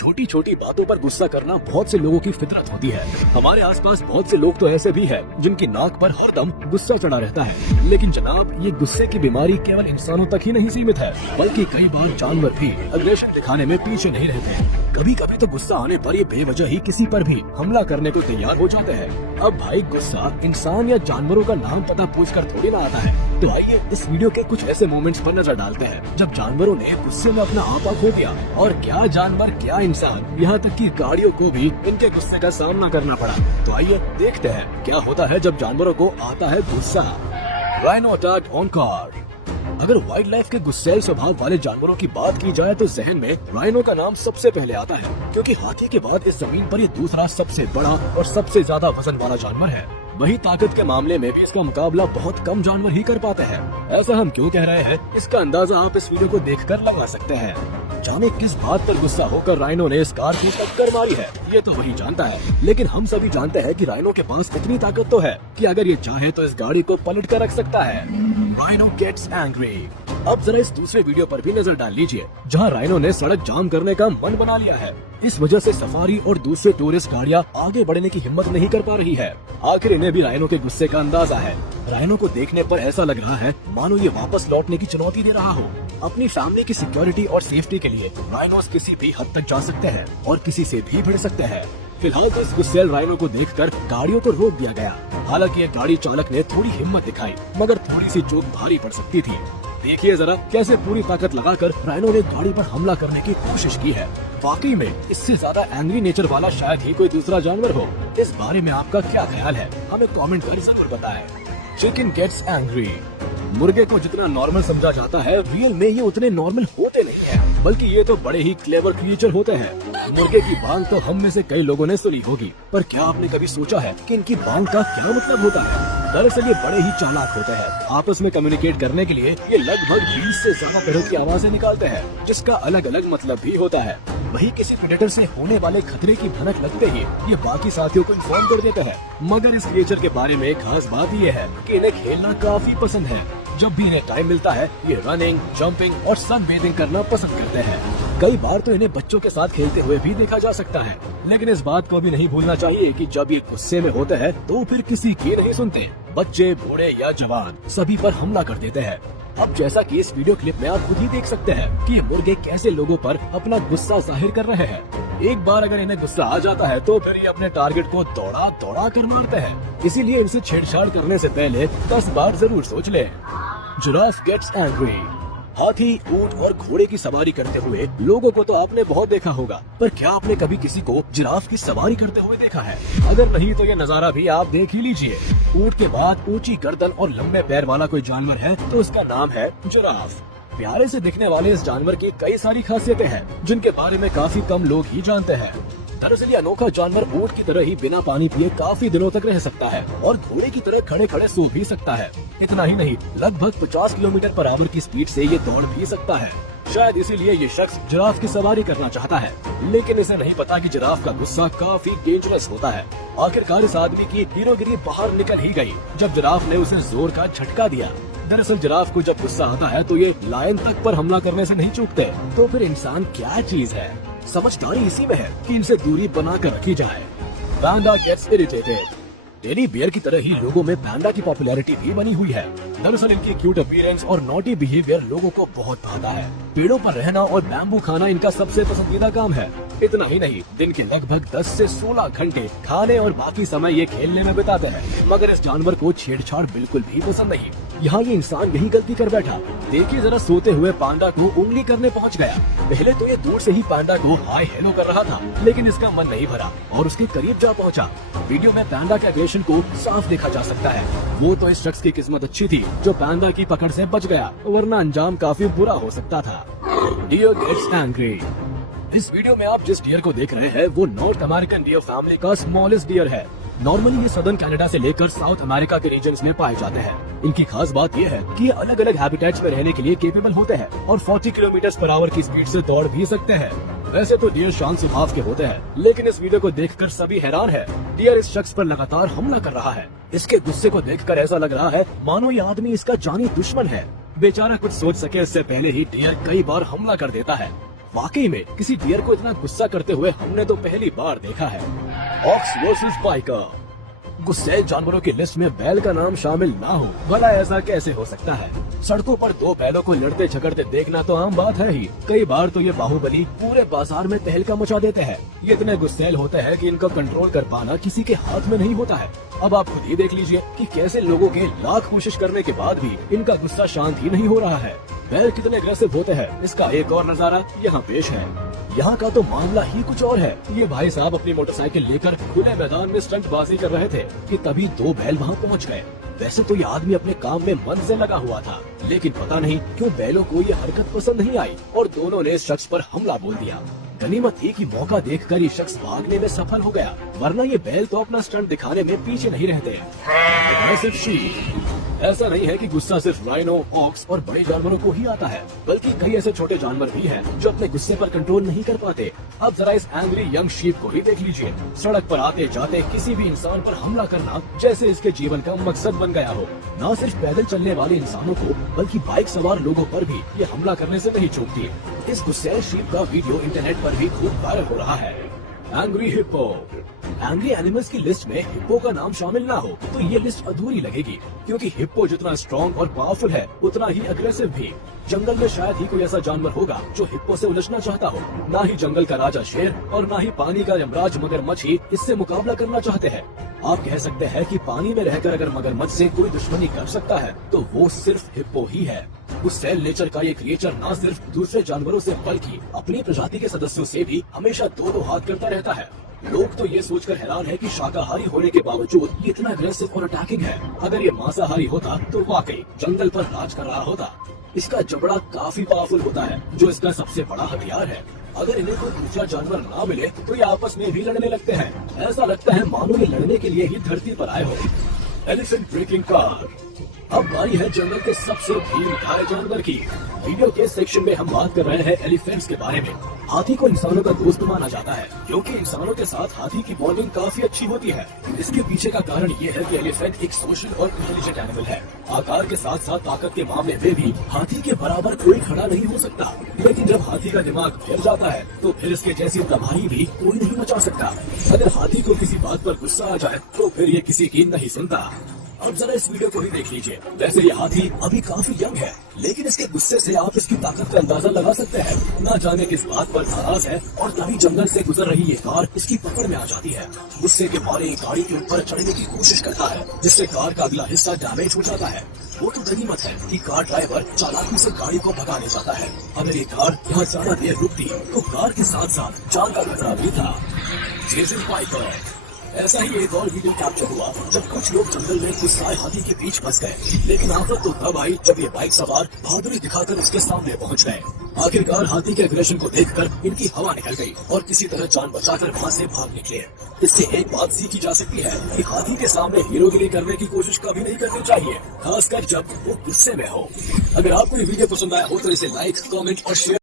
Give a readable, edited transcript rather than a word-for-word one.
छोटी छोटी बातों पर गुस्सा करना बहुत से लोगों की फितरत होती है। हमारे आसपास बहुत से लोग तो ऐसे भी हैं जिनकी नाक पर हरदम गुस्सा चढ़ा रहता है। लेकिन जनाब, ये गुस्से की बीमारी केवल इंसानों तक ही नहीं सीमित है, बल्कि कई बार जानवर भी अग्रेशन दिखाने में पीछे नहीं रहते। कभी कभी तो गुस्सा आने पर ये बेवजह ही किसी पर भी हमला करने को तैयार हो जाते हैं। अब भाई, गुस्सा इंसान या जानवरों का नाम पता पूछकर थोड़ी ना आता है। तो आइए इस वीडियो के कुछ ऐसे मोमेंट्स पर नजर डालते हैं जब जानवरों ने गुस्से में अपना आपा खो दिया, और क्या जानवर, क्या इंसान, यहाँ तक कि गाड़ियों को भी इनके गुस्से का सामना करना पड़ा। तो आइए देखते हैं क्या होता है जब जानवरों को आता है गुस्सा। Rhino attack on car. अगर वाइल्ड लाइफ के गुस्सैल स्वभाव वाले जानवरों की बात की जाए तो जहन में राइनो का नाम सबसे पहले आता है, क्योंकि हाथी के बाद इस जमीन पर ये दूसरा सबसे बड़ा और सबसे ज्यादा वजन वाला जानवर है। वही ताकत के मामले में भी इसका मुकाबला बहुत कम जानवर ही कर पाते हैं। ऐसा हम क्यों कह रहे हैं, इसका अंदाजा आप इस वीडियो को देखकर लगा सकते हैं। जाने किस बात पर गुस्सा होकर राइनो ने इस कार को टक्कर मारी है, ये तो वही जानता है। लेकिन हम सभी जानते हैं कि राइनो के पास इतनी ताकत तो है कि अगर ये चाहे तो इस गाड़ी को पलट कर रख सकता है। Rhino gets angry. अब जरा इस दूसरे वीडियो पर भी नजर डाल लीजिए, जहां राइनो ने सड़क जाम करने का मन बना लिया है। इस वजह से सफारी और दूसरे टूरिस्ट गाड़ियां आगे बढ़ने की हिम्मत नहीं कर पा रही है। आखिर इन्हें भी राइनो के गुस्से का अंदाजा है। राइनो को देखने पर ऐसा लग रहा है मानो ये वापस लौटने की चुनौती दे रहा हो। अपनी फैमिली की सिक्योरिटी और सेफ्टी के लिए राइनोस किसी भी हद तक जा सकते हैं और किसी से भी भिड़ सकते हैं। फिलहाल तो इस गुस्सैल राइनो को देखकर गाड़ियों को रोक दिया गया। हालांकि एक गाड़ी चालक ने थोड़ी हिम्मत दिखाई, मगर थोड़ी सी चोट भारी पड़ सकती थी। देखिए जरा कैसे पूरी ताकत लगाकर राइनो ने गाड़ी पर हमला करने की कोशिश की है। वाकई में इससे ज्यादा एंग्री नेचर वाला शायद ही कोई दूसरा जानवर हो। इस बारे में आपका क्या ख्याल है, हमें कमेंट कर जरूर बताएं। Chicken gets angry. मुर्गे को जितना नॉर्मल समझा जाता है, रियल में ये उतने नॉर्मल होते नहीं है, बल्कि ये तो बड़े ही क्लेवर क्रिएचर होते हैं। मुर्गे की बांग तो हम में से कई लोगों ने सुनी होगी, पर क्या आपने कभी सोचा है कि इनकी बांग का क्या मतलब होता है? दरअसल ये बड़े ही चालाक होते हैं। आपस में कम्युनिकेट करने के लिए ये लगभग 20 से ज्यादा तरह की आवाजें निकालते हैं, जिसका अलग अलग मतलब भी होता है। वही किसी प्रेडेटर से होने वाले खतरे की भनक लगते ही ये बाकी साथियों को इन्फॉर्म कर देते हैं। मगर इस क्रिएचर के बारे में खास बात ये है कि इन्हें खेलना काफी पसंद है। जब भी इन्हें टाइम मिलता है ये रनिंग, जंपिंग और सन बेथिंग करना पसंद करते हैं। कई बार तो इन्हें बच्चों के साथ खेलते हुए भी देखा जा सकता है। लेकिन इस बात को भी नहीं भूलना चाहिए कि जब ये गुस्से में होते हैं तो फिर किसी की नहीं सुनते। बच्चे, बूढ़े या जवान सभी पर हमला कर देते हैं। अब जैसा कि इस वीडियो क्लिप में आप खुद ही देख सकते हैं कि ये मुर्गे कैसे लोगों पर अपना गुस्सा जाहिर कर रहे हैं। एक बार अगर इन्हें गुस्सा आ जाता है तो फिर ये अपने टारगेट को दौड़ा दौड़ा कर मारते हैं। इसीलिए इनसे छेड़छाड़ करने से पहले 10 बार जरूर सोच ले। Giraffe gets angry. हाथी, ऊंट और घोड़े की सवारी करते हुए लोगों को तो आपने बहुत देखा होगा, पर क्या आपने कभी किसी को जिराफ की सवारी करते हुए देखा है? अगर नहीं तो ये नजारा भी आप देख ही लीजिए। ऊंट के बाद ऊंची गर्दन और लंबे पैर वाला कोई जानवर है तो उसका नाम है जिराफ। प्यारे से दिखने वाले इस जानवर की कई सारी खासियतें हैं, जिनके बारे में काफी कम लोग ही जानते हैं। दरअसल ये अनोखा जानवर ऊंट की तरह ही बिना पानी पिए काफी दिनों तक रह सकता है और घोड़े की तरह खड़े खड़े सो भी सकता है। इतना ही नहीं, लगभग 50 किलोमीटर पर आवर की स्पीड से ये दौड़ भी सकता है। शायद इसीलिए ये शख्स जिराफ की सवारी करना चाहता है, लेकिन इसे नहीं पता कि जिराफ का गुस्सा काफी डेंजरस होता है। आखिरकार इस आदमी की हीरोगिरी बाहर निकल ही गई जब जिराफ ने उसे जोर का झटका दिया। दरअसल जिराफ को जब गुस्सा आता है तो ये लायन तक पर हमला करने से नहीं चूकते। तो फिर इंसान क्या चीज है? समझदारी इसी में है कि इनसे दूरी बना कर रखी जाए। पैंडा गेट्स इरिटेटेड। टेडी बियर की तरह ही लोगों में पैंडा की पॉपुलैरिटी भी बनी हुई है। दरअसल इनकी क्यूट अपीयरेंस और नॉटी बिहेवियर लोगों को बहुत भाता है। पेड़ों पर रहना और बैम्बू खाना इनका सबसे पसंदीदा काम है। इतना ही नहीं, दिन के लगभग 10 से 16 घंटे खाने और बाकी समय ये खेलने में बिताते हैं। मगर इस जानवर को छेड़छाड़ बिल्कुल भी पसंद नहीं। यहाँ ये इंसान यही गलती कर बैठा। देखिए जरा, सोते हुए पांडा को उंगली करने पहुँच गया। पहले तो ये दूर से ही पांडा को हाय हेलो कर रहा था, लेकिन इसका मन नहीं भरा और उसके करीब जा पहुँचा। वीडियो में पांडा के एग्रेशन को साफ देखा जा सकता है। वो तो इस शख्स की किस्मत अच्छी थी जो पांडा की पकड़ से बच गया, वरना अंजाम काफी बुरा हो सकता था। Deer gets angry. इस वीडियो में आप जिस डियर को देख रहे हैं वो नॉर्थ अमेरिकन डियर फैमिली का स्मॉलेस्ट डियर है। नॉर्मली ये सदर्न कनाडा से लेकर साउथ अमेरिका के रीजन्स में पाए जाते हैं। इनकी खास बात यह है कि ये अलग अलग हैबिटेट्स में रहने के लिए केपेबल होते हैं और 40 किलोमीटर पर आवर की स्पीड से दौड़ भी सकते हैं। वैसे तो डियर शांत स्वभाव के होते हैं, लेकिन इस वीडियो को देखकर सभी हैरान है। डियर इस शख्स पर लगातार हमला कर रहा है। इसके गुस्से को देखकर ऐसा लग रहा है मानो ये आदमी इसका जानी दुश्मन है। बेचारा कुछ सोच सके इससे पहले ही डियर कई बार हमला कर देता है। वाकई में किसी डियर को इतना गुस्सा करते हुए हमने तो पहली बार देखा है। Aux versus biker. गुस्सैल जानवरों की लिस्ट में बैल का नाम शामिल ना हो, भला ऐसा कैसे हो सकता है। सड़कों पर दो बैलों को लड़ते झगड़ते देखना तो आम बात है ही। कई बार तो ये बाहुबली पूरे बाजार में तहलका मचा देते हैं। ये इतने गुस्सैल होते हैं कि इनका कंट्रोल कर पाना किसी के हाथ में नहीं होता है। अब आप खुद ही देख लीजिए कि कैसे लोगों के लाख कोशिश करने के बाद भी इनका गुस्सा शांत ही नहीं हो रहा है। बैल कितने अग्रेसिव होते हैं, इसका एक और नजारा यहाँ पेश है। यहाँ का तो मामला ही कुछ और है। ये भाई साहब अपनी मोटरसाइकिल लेकर खुले मैदान में स्टंटबाजी कर रहे थे कि तभी दो बैल वहाँ पहुँच गए। वैसे तो ये आदमी अपने काम में मन से लगा हुआ था, लेकिन पता नहीं क्यों बैलों को ये हरकत पसंद नहीं आई और दोनों ने इस शख्स पर हमला बोल दिया। गनीमत थी कि मौका देखकर ये शख्स भागने में सफल हो गया, वरना ये बैल तो अपना स्टंट दिखाने में पीछे नहीं रहते। सिर्फ शीप। ऐसा नहीं है कि गुस्सा सिर्फ राइनो, ऑक्स और बड़े जानवरों को ही आता है, बल्कि कई ऐसे छोटे जानवर भी हैं जो अपने गुस्से पर कंट्रोल नहीं कर पाते। अब जरा इस एंग्री यंग शीप को ही देख लीजिए। सड़क पर आते जाते किसी भी इंसान पर हमला करना जैसे इसके जीवन का मकसद बन गया हो। न सिर्फ पैदल चलने वाले इंसानों को बल्कि बाइक सवार लोगों पर भी ये हमला करने से नहीं चूकती। इस गुस्सैल शीप का वीडियो इंटरनेट पर भी खूब वायरल हो रहा है। Angry hippo. एंग्री एनिमल्स की लिस्ट में हिप्पो का नाम शामिल ना हो तो ये लिस्ट अधूरी लगेगी, क्योंकि हिप्पो जितना स्ट्रॉन्ग और पावरफुल है उतना ही अग्रेसिव भी। जंगल में शायद ही कोई ऐसा जानवर होगा जो हिप्पो से उलझना चाहता हो। ना ही जंगल का राजा शेर और ना ही पानी का यमराज मगरमच्छ ही इससे मुकाबला करना चाहते हैं। आप कह सकते हैं कि पानी में रहकर अगर मगरमच्छ से कोई दुश्मनी कर सकता है तो वो सिर्फ हिप्पो ही है। गुस्सैल नेचर का ये क्रिएचर न सिर्फ दूसरे जानवरों से बल्कि अपनी प्रजाति के सदस्यों से भी हमेशा दो हाथ करता रहता है। लोग तो ये सोचकर हैरान है कि शाकाहारी होने के बावजूद ये इतना अग्रेसिव और अटैकिंग है। अगर ये मांसाहारी होता तो वाकई जंगल पर राज कर रहा होता। इसका जबड़ा काफी पावरफुल होता है, जो इसका सबसे बड़ा हथियार है। अगर इन्हें कोई दूसरा जानवर ना मिले तो ये आपस में भी लड़ने लगते हैं। ऐसा लगता है मानो ये लड़ने के लिए ही धरती पर आए हो। Elephant breaking car. अब बारी है जंगल के सबसे भीमकाय जानवर की। वीडियो के सेक्शन में हम बात कर रहे हैं एलिफेंट्स के बारे में। हाथी को इंसानों का दोस्त माना जाता है, क्योंकि इंसानों के साथ हाथी की बॉन्डिंग काफी अच्छी होती है। इसके पीछे का कारण ये है कि एलिफेंट एक सोशल और इंटेलिजेंट एनिमल है। आकार के साथ साथ ताकत के मामले में भी हाथी के बराबर कोई खड़ा नहीं हो सकता। लेकिन जब हाथी का दिमाग फिर जाता है तो फिर इसके जैसी तबाही भी कोई नहीं मचा सकता। अगर हाथी को किसी बात पर गुस्सा आ जाए तो फिर ये किसी की नहीं सुनता। अब जरा इस वीडियो को भी देख लीजिए। वैसे ये हाथी अभी काफी यंग है, लेकिन इसके गुस्से से आप इसकी ताकत का अंदाजा लगा सकते हैं। ना जाने किस बात पर नाराज है और तभी जंगल से गुजर रही ये कार इसकी पकड़ में आ जाती है। गुस्से के मारे गाड़ी के ऊपर चढ़ने की कोशिश करता है, जिससे कार का अगला हिस्सा डैमेज हो जाता है। वो तो गनीमत है कि कार ड्राइवर चालाकी से गाड़ी को भगा ले जाता है। अगर ये कार यहाँ ज्यादा देर रुकती तो कार के साथ साथ जान का खतरा भी था। ऐसा ही एक और वीडियो कैप्चर हुआ जब कुछ लोग जंगल में गुस्साए हाथी के बीच फंस गए, लेकिन आफत तो तब आई जब ये बाइक सवार बहादुरी दिखाकर उसके सामने पहुंच गए। आखिरकार हाथी के एग्रेशन को देखकर इनकी हवा निकल गई और किसी तरह जान बचाकर वहां से भाग निकले। इससे एक बात सीखी जा सकती है कि हाथी के सामने हीरोगिरी करने की कोशिश कभी नहीं करनी चाहिए, खासकर जब वो गुस्से में हो। अगर आपको ये वीडियो पसंद आया हो तो इसे लाइक, कमेंट और शेयर